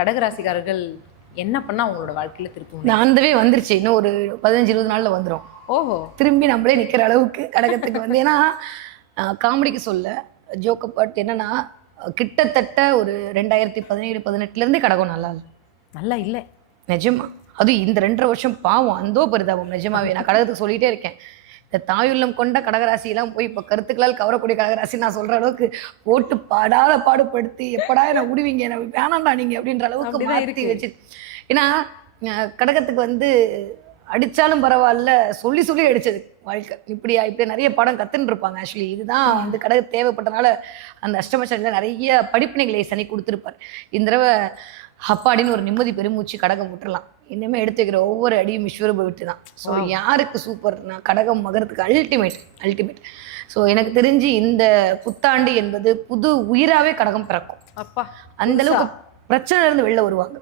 கடகராசிக்காரர்கள் என்ன பண்ணா அவங்களோட வாழ்க்கையில திருப்பி நான் வந்துருச்சு, இன்னும் ஒரு 15-20 நாள்ல வந்துடும். ஓஹோ, திரும்பி நம்மளே நிக்கிற அளவுக்கு கடகத்துக்கு வந்து, ஏன்னா காமெடிக்கு சொல்ல ஜோக் அப்பார்ட், என்னன்னா கிட்டத்தட்ட ஒரு 2017-18 இருந்தே கடகம் நல்லா இல்லை. நல்லா இல்லை நிஜமா. அது இந்த 2.5 வருஷம் பாவம், அந்தோ பரிதாபம். நிஜமாவே நான் கடகத்துக்கு சொல்லிட்டே இருக்கேன், இந்த தாயுள்ளம் கொண்ட கடகராசியெல்லாம் போய் இப்போ கருத்துக்களால் கவரக்கூடிய கடகராசி நான் சொல்ற அளவுக்கு போட்டு பாடாத பாடுபடுத்தி எப்படா என்ன விடுவீங்க, என்ன வேணாண்டா நீங்க அப்படின்ற அளவுக்கு அப்படிதான் மாற்றி இருக்கு. வச்சு. ஏன்னா கடகத்துக்கு வந்து அடிச்சாலும் பரவாயில்ல, சொல்லி சொல்லி அடிச்சது வாழ்க்கை. இப்படியா இப்படி நிறைய பாடம் கத்துன்னு இருப்பாங்க. ஆக்சுவலி இதுதான் வந்து கடக தேவைப்பட்டனால அந்த அஷ்டமசனில் நிறைய படிப்பினைகளை சனி கொடுத்துருப்பார். இந்த தடவை அப்பாடின்னு ஒரு நிம்மதி பெருமூச்சு கடகம் விட்டுறலாம். இனிமேல் எடுத்து வைக்கிற ஒவ்வொரு அடியும் விஸ்வரூப விட்டு தான். ஸோ யாருக்கு சூப்பர்னா கடகம் மகரத்துக்கு அல்டிமேட். ஸோ எனக்கு தெரிஞ்சு இந்த புத்தாண்டு என்பது புது உயிராகவே கடகம் பிறக்கும். அப்பா, அந்த அளவுக்கு பிரச்சனை இருந்து வெளில வருவாங்க.